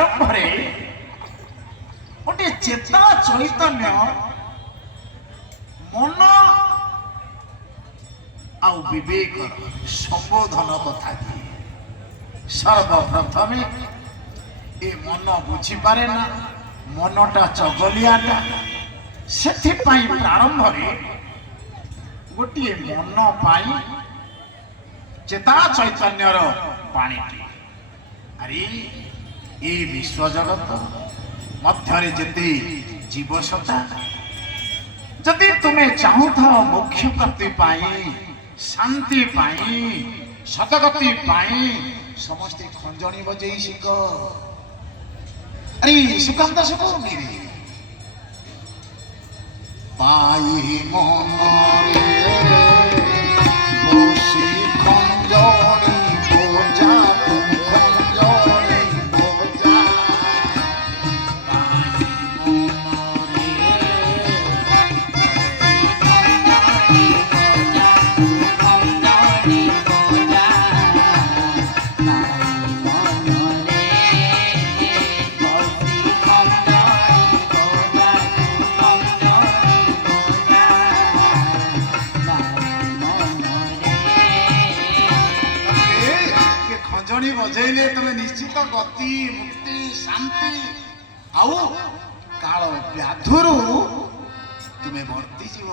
ପ୍ରାରମ୍ଭରେ ଗୋଟିଏ ଚେତା ଚୈତନ୍ୟ ମନ ଆଉ ବିବେକର ସମ୍ବୋଧନ କଥା କି ସର୍ବପ୍ରଥମେ ଏ ମନ ବୁଝିପାରେ ନା, ମନଟା ଚଗଲିଆଟା। ସେଥିପାଇଁ ପ୍ରାରମ୍ଭରେ ଗୋଟିଏ ମନ ପାଇଁ ଚେତା ଚୈତନ୍ୟର ବାଣୀଟି। ଆରେ ଏ ବିଶ୍ୱ ଜଗତ ମଧ୍ୟରେ ଯେତେ ଜୀବସତ୍ତା, ଯଦି ତୁମେ ଚାହୁଁଥାଅ ମୋକ୍ଷ ପ୍ରାପ୍ତି ପାଇଁ, ଶାନ୍ତି ପାଇଁ, ସତଗତି ପାଇଁ, ସମସ୍ତେ ଖଞ୍ଜଣି ବଜେଇ ଶିଖ। ଆରେ ସୁକାନ୍ତ ଶୁଭୁନି ରେ ପାଇ ମନରେ ବସି ଖଞ୍ଜଣି ବୋଝା ତୁ ଖଞ୍ଜଣି ବୋଝା ପାଇ ଖଞ୍ଜଣି ବଜେଇଲେ ତମେ ନିଶ୍ଚିତ ଗତି, ମୁକ୍ତି, ଶାନ୍ତି ଆଉ କାଳ ବ୍ୟାଧୁରୁ ତୁମେ ବର୍ତ୍ତିଯିବ।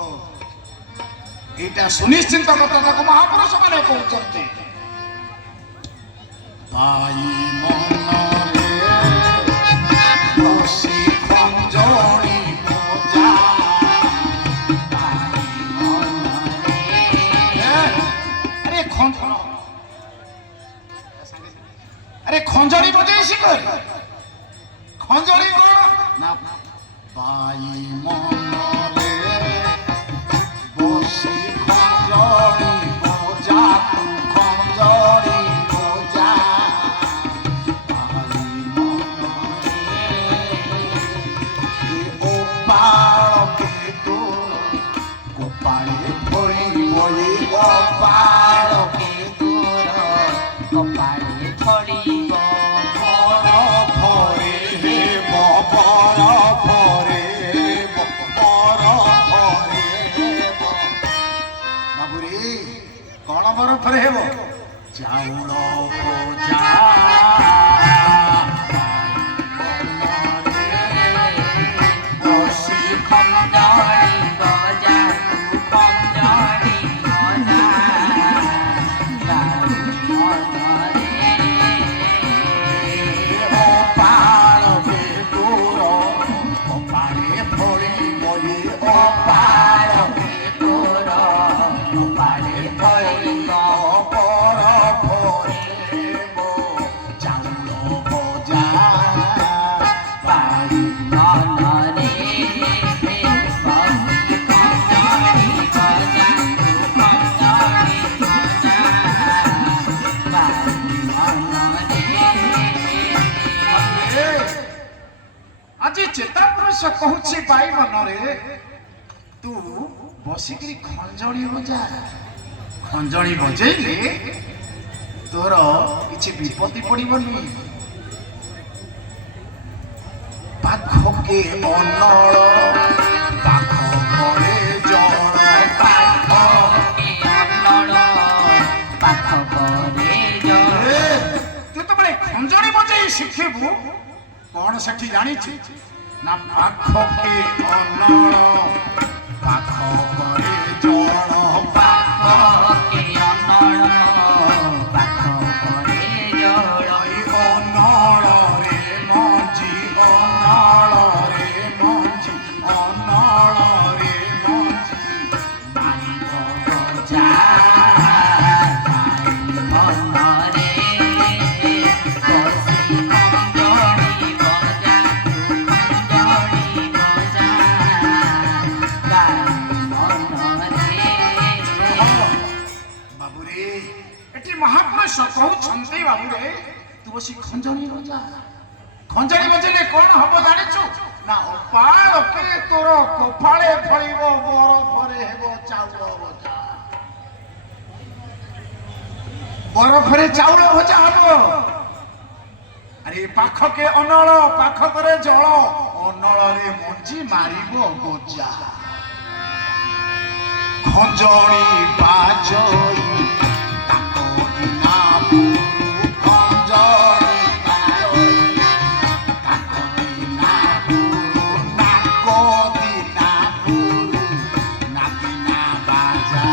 ଏଇଟା ସୁନିଶ୍ଚିତ କଥା ତାକୁ ମହାପୁରୁଷ ମାନେ କହୁଛନ୍ତି। ପାଇ ମନରେ ବସି ଖଞ୍ଜଣି ବୋଝା ପାଇ ମନରେ ଆରେ আরে খঞ্জনি বজেই শিখর খঞ্জনি কোন না পাই মনরে বসি খঞ্জনি বোঝা তু খঞ্জনি বোঝা পাই মনরে ও পাড়কে তোর কোপায়ে পড়িব এই ও পাড়কে তোর কোপায়ে পড়িব বরফরে হেব চাউল বোঝা বসি খঞ্জনি বোঝা খঞ্জনি বোঝা ও পাড়বে তোর কপালে পড়িব ও পাড়বে তোর কপালে পড়িব चेता पुरुष कहूँ पाई मनरे तू बसिकी खंजणी बजा खंजणी बजेले तोर किसी विपत्ति पड़बनी पाखके अनल पाख करे जड़ पाखके अनल पाख करे जड़ तू तो बड़े खंजणी बजे शिखेबू कौन सेठी जानी ना पाखके अनल पाख करे जड़ पाखके अनल पाख करे जड़ अनल रे मंजी अनल रे मंजी अनल रे मंजी नाई बजा महापुरुष कहते बाबू रे तू बस खंजनी बजा खंजनी बजेले कौन हम जानिछु ना उपाल के तोर कोफाळे फळिबो बरफरे हेबो चाउल भजा बरफरे चाउल भजा हबो আরে পাখকে অনল পাখ করে জল অনলরে মঞ্জি মারিব গজা খঞ্জনি বাজই তাকো দিনা পুরু খঞ্জনি বাজই তাকো দিনা পুরু নাকো দিনা পুরু নাদিনা বাজা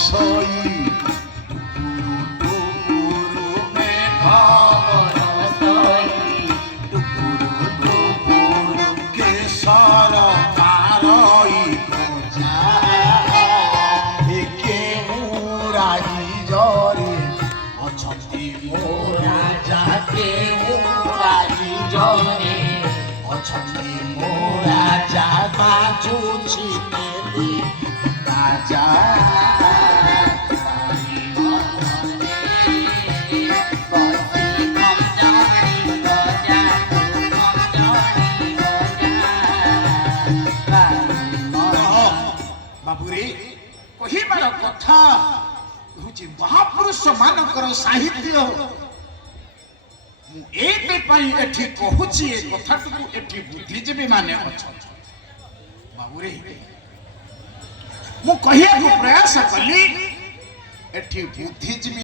সই টুকুরু মেঘ বরসই টুকুরু টুকুরু কেশর তারই গজা একে মুরাই জরে অছন্তি মোরা যাকে মুরাই জরে অছন্তি মোরা যা বাজুছি নেলি রাজা বাবুরে কহিবার কথা হচ্ছে মহাপুরুষ ମାନଙ୍କର ସାହିତ୍ୟ ମୁଁ ଏଇଥିପାଇଁ ଏଠି କହୁଛି ଏ କଥାଟିକୁ ଏଠି ବୁଦ୍ଧିଜୀବୀ ମାନେ ଅଛନ୍ତି ବାବୁରେ ମୁଁ କହିବାକୁ ପ୍ରୟାସ କଲି ଏଠି ବୁଦ୍ଧିଜୀବୀ